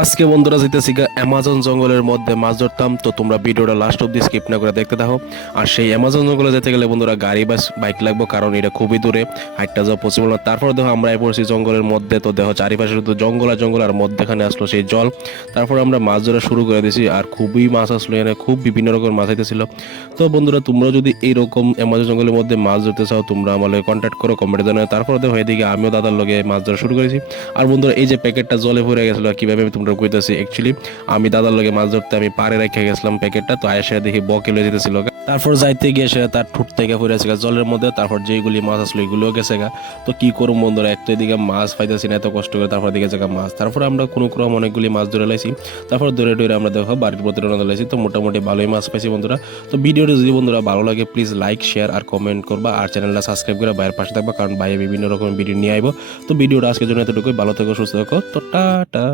আজকে বন্ধুরা যাইতেছি অ্যামাজন জঙ্গলের মধ্যে মাছ ধরতাম। তো তোমরা ভিডিওটা লাস্ট অব্দি স্কিপ না করে দেখতে থাকো। আর সেই অ্যামাজন জঙ্গলে যেতে গেলে বন্ধুরা গাড়ি বা বাইক লাগবে, কারণ এটা খুবই দূরে, হাইটটা যাওয়া পসিবল না। তারপর দেখো আমরা পড়ছি জঙ্গলের মধ্যে, তো দেখো চারিপাশে শুধু জঙ্গল আর জঙ্গল, আর মধ্যেখানে আসলো সেই জল। তারপর আমরা মাছ ধরা শুরু করে দিয়েছি, আর খুবই মাছ আসলো, এখানে খুব বিভিন্ন রকমের মাছ আইতেছিল। তো বন্ধুরা তোমরা যদি এইরকম অ্যামাজন জঙ্গলের মধ্যে মাছ ধরতে চাও, তোমরা আমাদের কন্ট্যাক্ট করো কমেন্টে জানাও। তারপর দেখো এদিকে আমিও দাদার লগে মাছ ধরা শুরু করেছি। আর বন্ধুরা এই যে প্যাকেটটা জলে ভরে গেছিলো, কিভাবে আমি তোমরা কইতেছি, অ্যাকচুয়ালি আমি দাদার লগে মাছ ধরতে আমি পাড়ে রেখে গেছিলাম প্যাকেটটা, তো আয়েসা দেখি বকে লয়ে যেতেছিল। তারপর যাইতে গিয়ে সে তার ঠোঁট থেকে পড়েছে জলের মধ্যে। তারপর যেগুলি মাছ আসলো এগুলোও গেছে গা। তো কি করুম বন্ধুরা, এক তো এদিকে মাছ পাইতেছি না এত কষ্ট করে, তারপর দিকে জায়গা মাছ। তারপর আমরা কোনো ক্রম অনেকগুলি মাছ ধরে লাইছি। তারপর ধরে ধরে আমরা দেখো বাড়ির প্রতি রওনা লাইছি। তো মোটামুটি ভালোই মাছ পাইছি বন্ধুরা। তো ভিডিওটা যদি বন্ধুরা ভালো লাগে প্লিজ লাইক শেয়ার আর কমেন্ট করবা, আর চ্যানেলটা সাবস্ক্রাইব করে বাইরের পাশে থাকবা, কারণ বাইরে বিভিন্ন রকমের ভিডিও নিয়ে আইব। তো ভিডিওটা আজকের জন্য এতটুকুই। ভালো থেকো, সুস্থ থেকো, তো টাটা।